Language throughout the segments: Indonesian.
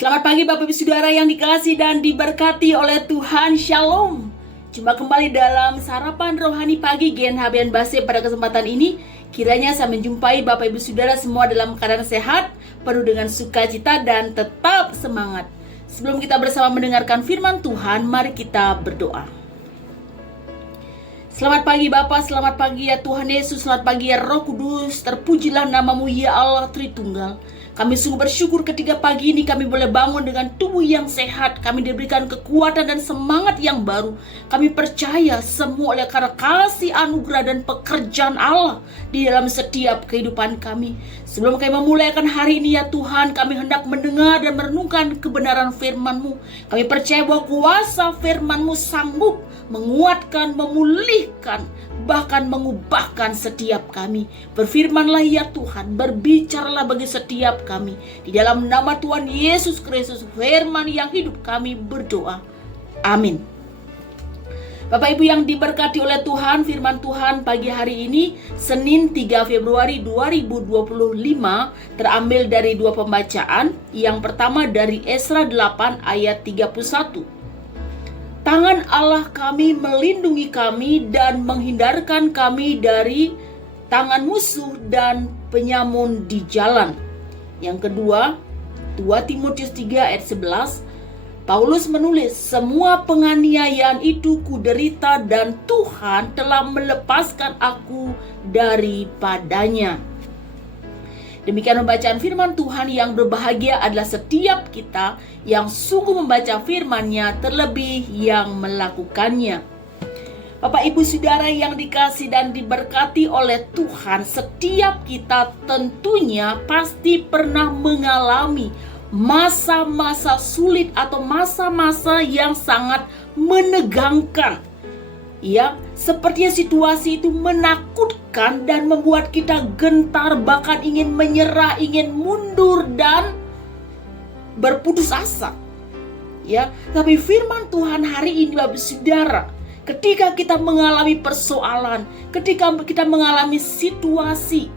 Selamat pagi Bapak Ibu Saudara yang dikasihi dan diberkati oleh Tuhan. Shalom. Jumpa kembali dalam sarapan rohani pagi Gen Habian Base pada kesempatan ini. Kiranya saya menjumpai Bapak Ibu Saudara semua dalam keadaan sehat, penuh dengan sukacita dan tetap semangat. Sebelum kita bersama mendengarkan firman Tuhan, mari kita berdoa. Selamat pagi Bapa, selamat pagi ya Tuhan Yesus, selamat pagi ya Roh Kudus. Terpujilah namamu ya Allah Tritunggal. Kami sungguh bersyukur ketika pagi ini kami boleh bangun dengan tubuh yang sehat. Kami diberikan kekuatan dan semangat yang baru. Kami percaya semua oleh karena kasih anugerah dan pekerjaan Allah di dalam setiap kehidupan kami. Sebelum kami memulaikan hari ini ya Tuhan, kami hendak mendengar dan merenungkan kebenaran firman-Mu. Kami percaya bahwa kuasa firman-Mu sanggup menguatkan, memulihkan, bahkan mengubahkan setiap kami. Berfirmanlah ya Tuhan, berbicaralah bagi setiap kami. Di dalam nama Tuhan Yesus Kristus, firman yang hidup kami berdoa. Amin. Bapak Ibu yang diberkati oleh Tuhan, firman Tuhan pagi hari ini, Senin 3 Februari 2025, terambil dari dua pembacaan. Yang pertama dari Esra 8 ayat 31. Tangan Allah kami melindungi kami dan menghindarkan kami dari tangan musuh dan penyamun di jalan. Yang kedua, 2 Timotius 3 ayat 11, Paulus menulis, semua penganiayaan itu kuderita dan Tuhan telah melepaskan aku daripadanya. Demikian pembacaan firman Tuhan. Yang berbahagia adalah setiap kita yang sungguh membaca firman-Nya, terlebih yang melakukannya. Bapak Ibu Saudara yang dikasihi dan diberkati oleh Tuhan, setiap kita tentunya pasti pernah mengalami masa-masa sulit atau masa-masa yang sangat menegangkan. Ya, sepertinya situasi itu menakutkan dan membuat kita gentar, bahkan ingin menyerah, ingin mundur dan berputus asa. Ya, tapi firman Tuhan hari ini Bapak Saudara, ketika kita mengalami persoalan, ketika kita mengalami situasi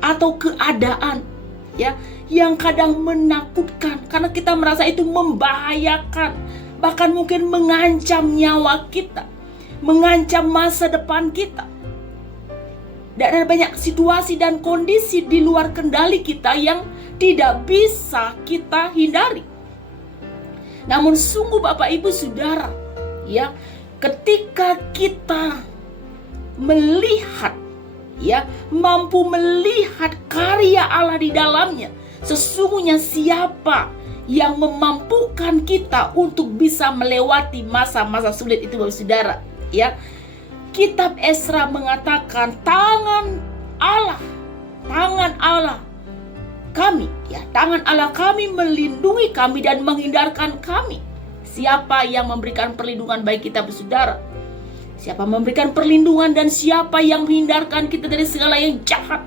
atau keadaan ya yang kadang menakutkan karena kita merasa itu membahayakan, bahkan mungkin mengancam nyawa kita, mengancam masa depan kita. Dan ada banyak situasi dan kondisi di luar kendali kita yang tidak bisa kita hindari. Namun sungguh Bapak Ibu Saudara, ya, ketika kita melihat, ya, mampu melihat karya Allah di dalamnya, sesungguhnya siapa yang memampukan kita untuk bisa melewati masa-masa sulit itu Bapak Saudara. Ya, kitab Esra mengatakan tangan Allah kami, ya, tangan Allah kami melindungi kami dan menghindarkan kami. Siapa yang memberikan perlindungan bagi kita bersaudara? Siapa memberikan perlindungan dan siapa yang menghindarkan kita dari segala yang jahat,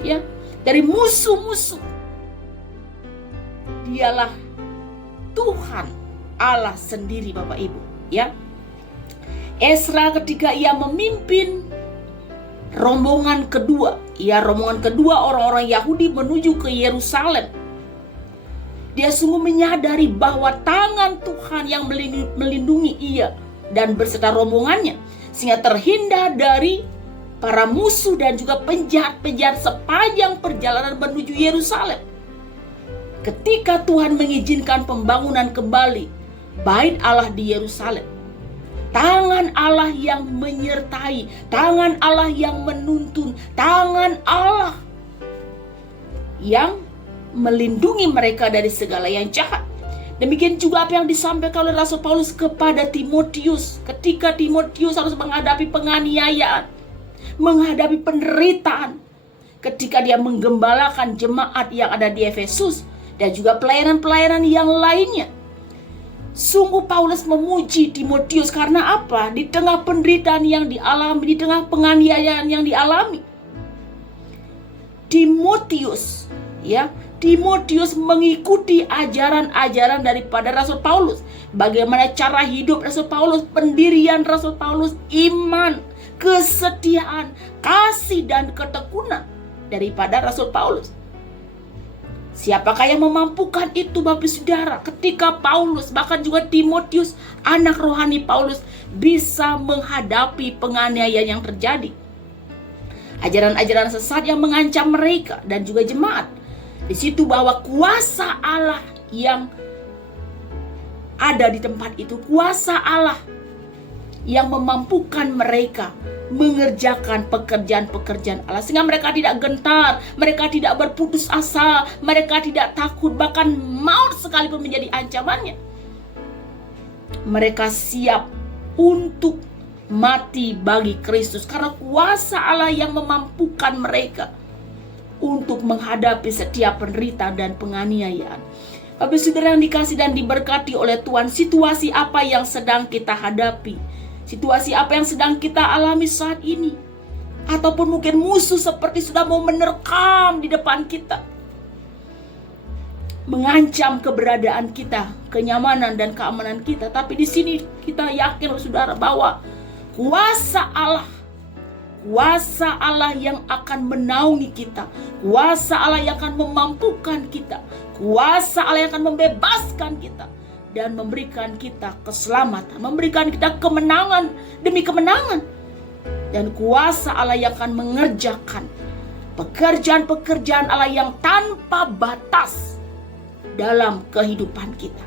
ya, dari musuh-musuh? Dialah Tuhan Allah sendiri Bapak Ibu, ya. Esra ketika ia memimpin rombongan kedua orang-orang Yahudi menuju ke Yerusalem, dia sungguh menyadari bahwa tangan Tuhan yang melindungi ia dan beserta rombongannya, sehingga terhindar dari para musuh dan juga penjahat-penjahat sepanjang perjalanan menuju Yerusalem. Ketika Tuhan mengizinkan pembangunan kembali bait Allah di Yerusalem, tangan Allah yang menyertai, tangan Allah yang menuntun, tangan Allah yang melindungi mereka dari segala yang jahat. Demikian juga apa yang disampaikan oleh Rasul Paulus kepada Timotius ketika Timotius harus menghadapi penganiayaan, menghadapi penderitaan ketika dia menggembalakan jemaat yang ada di Efesus dan juga pelayanan-pelayanan yang lainnya. Sungguh Paulus memuji Timotius karena apa? Di tengah penderitaan yang dialami, di tengah penganiayaan yang dialami, Timotius mengikuti ajaran-ajaran daripada Rasul Paulus. Bagaimana cara hidup Rasul Paulus, pendirian Rasul Paulus, iman, kesetiaan, kasih dan ketekunan daripada Rasul Paulus. Siapakah yang memampukan itu, Bapak Saudara? Ketika Paulus, bahkan juga Timotius, anak rohani Paulus, bisa menghadapi penganiayaan yang terjadi. Ajaran-ajaran sesat yang mengancam mereka dan juga jemaat. Di situ bahwa kuasa Allah yang ada di tempat itu, kuasa Allah yang memampukan mereka mengerjakan pekerjaan-pekerjaan Allah, sehingga mereka tidak gentar, mereka tidak berputus asa, mereka tidak takut, bahkan maut sekalipun menjadi ancamannya. Mereka siap untuk mati bagi Kristus karena kuasa Allah yang memampukan mereka untuk menghadapi setiap penderitaan dan penganiayaan. Bapak Saudara yang dikasih dan diberkati oleh Tuhan, situasi apa yang sedang kita hadapi, situasi apa yang sedang kita alami saat ini, ataupun mungkin musuh seperti sudah mau menerkam di depan kita, mengancam keberadaan kita, kenyamanan dan keamanan kita. Tapi di sini kita yakin, Saudara, bahwa kuasa Allah yang akan menaungi kita, kuasa Allah yang akan memampukan kita, kuasa Allah yang akan membebaskan kita dan memberikan kita keselamatan, memberikan kita kemenangan demi kemenangan. Dan kuasa Allah yang akan mengerjakan pekerjaan-pekerjaan Allah yang tanpa batas dalam kehidupan kita.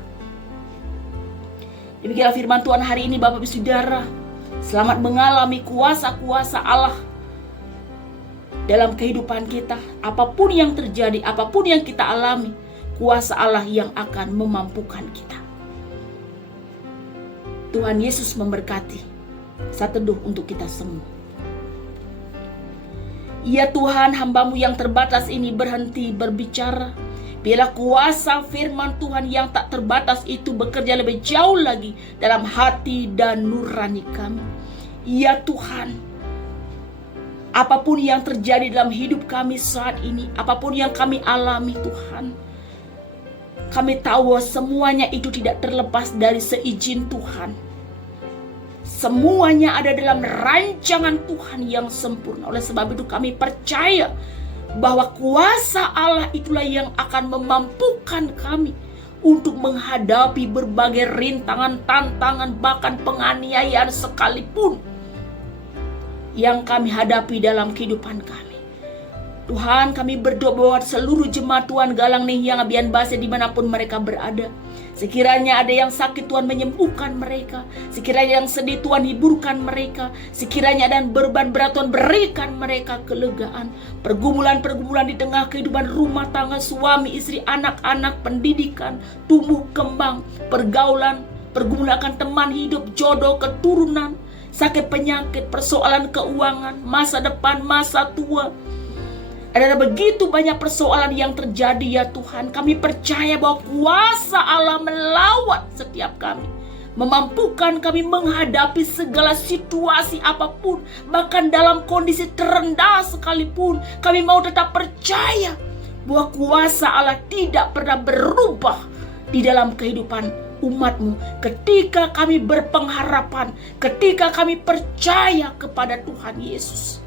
Demikianlah firman Tuhan hari ini, Bapak Ibu Saudara. Selamat mengalami kuasa-kuasa Allah dalam kehidupan kita. Apapun yang terjadi, apapun yang kita alami, kuasa Allah yang akan memampukan kita. Tuhan Yesus memberkati. Saat teduh untuk kita semua. Ya Tuhan, hamba-Mu yang terbatas ini berhenti berbicara. Biarlah kuasa firman Tuhan yang tak terbatas itu bekerja lebih jauh lagi dalam hati dan nurani kami. Ya Tuhan, apapun yang terjadi dalam hidup kami saat ini, apapun yang kami alami Tuhan, kami tahu semuanya itu tidak terlepas dari seizin Tuhan. Semuanya ada dalam rancangan Tuhan yang sempurna. Oleh sebab itu kami percaya bahwa kuasa Allah itulah yang akan memampukan kami untuk menghadapi berbagai rintangan, tantangan, bahkan penganiayaan sekalipun yang kami hadapi dalam kehidupan kami. Tuhan, kami berdoa buat seluruh jemaat Tuhan Galang nih yang Abian Base dimanapun mereka berada. Sekiranya ada yang sakit, Tuhan menyembuhkan mereka. Sekiranya yang sedih, Tuhan hiburkan mereka. Sekiranya ada yang beban berat, Tuhan berikan mereka kelegaan. Pergumulan-pergumulan di tengah kehidupan rumah tangga, suami, istri, anak-anak, pendidikan, tumbuh kembang, pergaulan, pergumulan akan teman hidup, jodoh, keturunan, sakit penyakit, persoalan keuangan, masa depan, masa tua. Ada begitu banyak persoalan yang terjadi ya Tuhan. Kami percaya bahwa kuasa Allah melawat setiap kami, memampukan kami menghadapi segala situasi apapun. Bahkan dalam kondisi terendah sekalipun, kami mau tetap percaya bahwa kuasa Allah tidak pernah berubah di dalam kehidupan umat-Mu. Ketika kami berpengharapan, ketika kami percaya kepada Tuhan Yesus.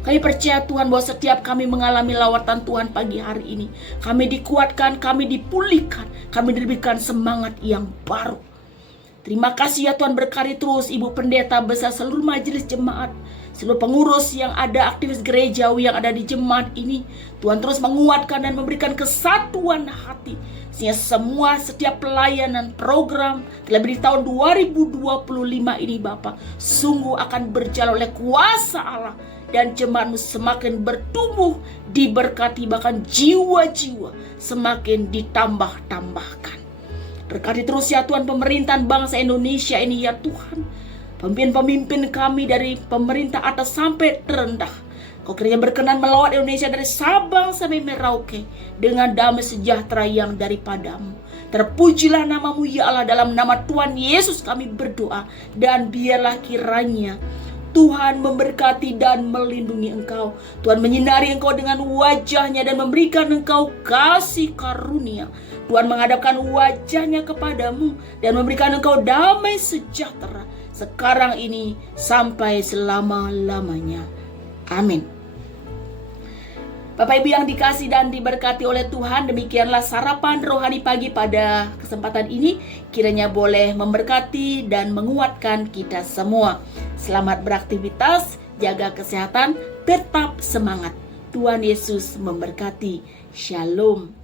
Kami percaya Tuhan bahwa setiap kami mengalami lawatan Tuhan pagi hari ini, kami dikuatkan, kami dipulihkan, kami diberikan semangat yang baru. Terima kasih ya Tuhan, berkati terus Ibu Pendeta besar seluruh majelis jemaat, seluruh pengurus yang ada, aktivis gerejawi yang ada di jemaat ini. Tuhan terus menguatkan dan memberikan kesatuan hati, sehingga setiap pelayanan program terlebih di tahun 2025 ini Bapak sungguh akan berjalan oleh kuasa Allah. Dan jemaat-Mu semakin bertumbuh, diberkati, bahkan jiwa-jiwa semakin ditambah-tambahkan. Berkati terus ya Tuhan pemerintahan bangsa Indonesia ini ya Tuhan. Pemimpin-pemimpin kami dari pemerintah atas sampai terendah. Kau kiranya berkenan melawat Indonesia dari Sabang sampai Merauke dengan damai sejahtera yang daripada-Mu. Terpujilah nama-Mu ya Allah, dalam nama Tuhan Yesus kami berdoa. Dan biarlah kiranya Tuhan memberkati dan melindungi engkau. Tuhan menyinari engkau dengan wajah-Nya dan memberikan engkau kasih karunia. Tuhan menghadapkan wajah-Nya kepadamu dan memberikan engkau damai sejahtera sekarang ini sampai selama-lamanya. Amin. Bapak Ibu yang dikasih dan diberkati oleh Tuhan, demikianlah sarapan rohani pagi pada kesempatan ini. Kiranya boleh memberkati dan menguatkan kita semua. Selamat beraktivitas, jaga kesehatan, tetap semangat. Tuhan Yesus memberkati. Shalom.